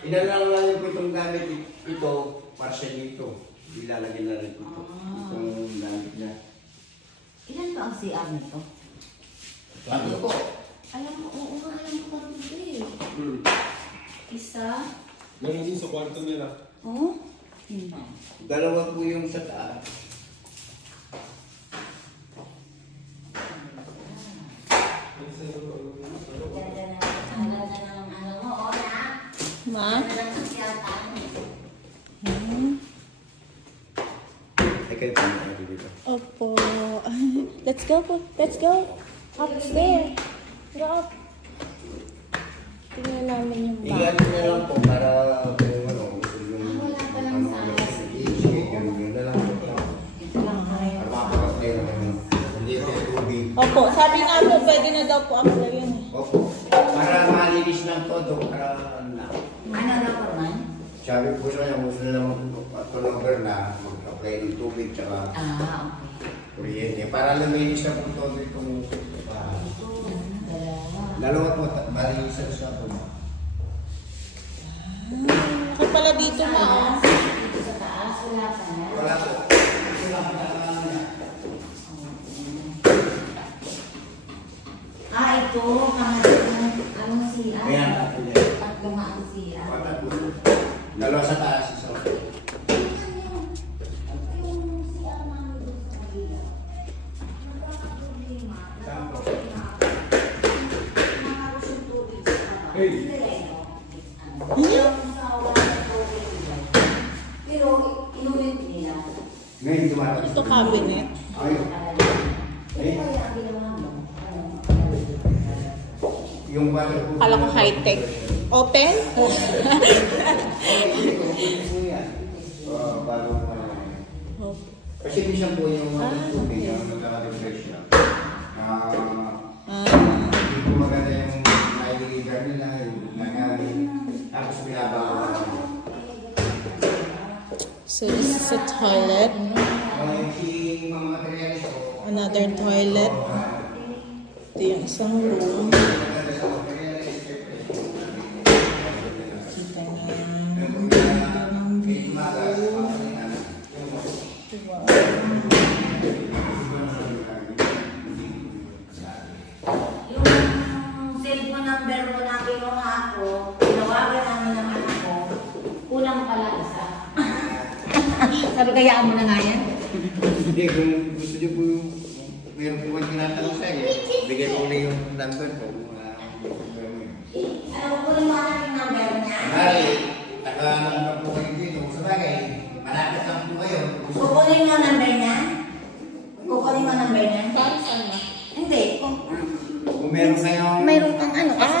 Inalang lang po itong gamit ito, partial dito. Ilalagay na rin po ito. Itong gamit niya. Ilan ba ang CR nito? Ano po? Alam mo, oo nga, alam mo ba ito eh. Isa. Meron din sa kwarto nila. Oo? Dalawa po yung sa taas. Ma? Kayo pa na dito. Opo. Let's go po. Let's go. Upstairs. Go up. Tingnan namin yung back. Iyan na lang po para kung ano, yung Wala pa lang sa yun na lang po. Para makakapag-play naman. Hindi ito tubig. Opo. Sabi nga po, pwede na daw po ako yun. Opo. Para malinis ng todo, para na. Ano na po man? Sabi po sa kanya, gusto na naman at longer na mag-apply ng tubig tsaka Okay. kuryente. Para luminis na po todo itong dalawa po, bali isa sa po. Ako pala dito na. Dito sa taas, wala pa na. Wala po. Ito, anong CR? Ayan, ako yan. Tatlo nga ang CR. Patat po. Dalawa sa taas, isa. Hey! Pero inulit nila. Ngayon, dumating. Ito cabinet. Ayun. Yung water po. Kala ko high-tech. Open? Kasi minsan po yung tubig, yung nagkaka-refresh na. Hindi po maganda yung nailigar nila, yung nangyari. Tapos binabawa. So this is a toilet. Yung mga materialis ko. Another toilet. Ito yung isang room. Yung cellphone number mo na kinuha ako, tinawagan namin ng anak ko, kulang pala isa. Sabi kayaan mo na nga yan? Hindi, kung gusto niyo po yung meron po kang tinatanong sa akin, bigay ko ulit yung number ko. Ano, kunin mo anak yung number niya? Mari, nakalanggap po kayo dito. Sa bagay, malapit lang po kayo. Kukunin mo ang number niya? Kukunin mo ang number niya? Para saan na? Hindi. Kung meron kayong... Mayroon kang ano, kasi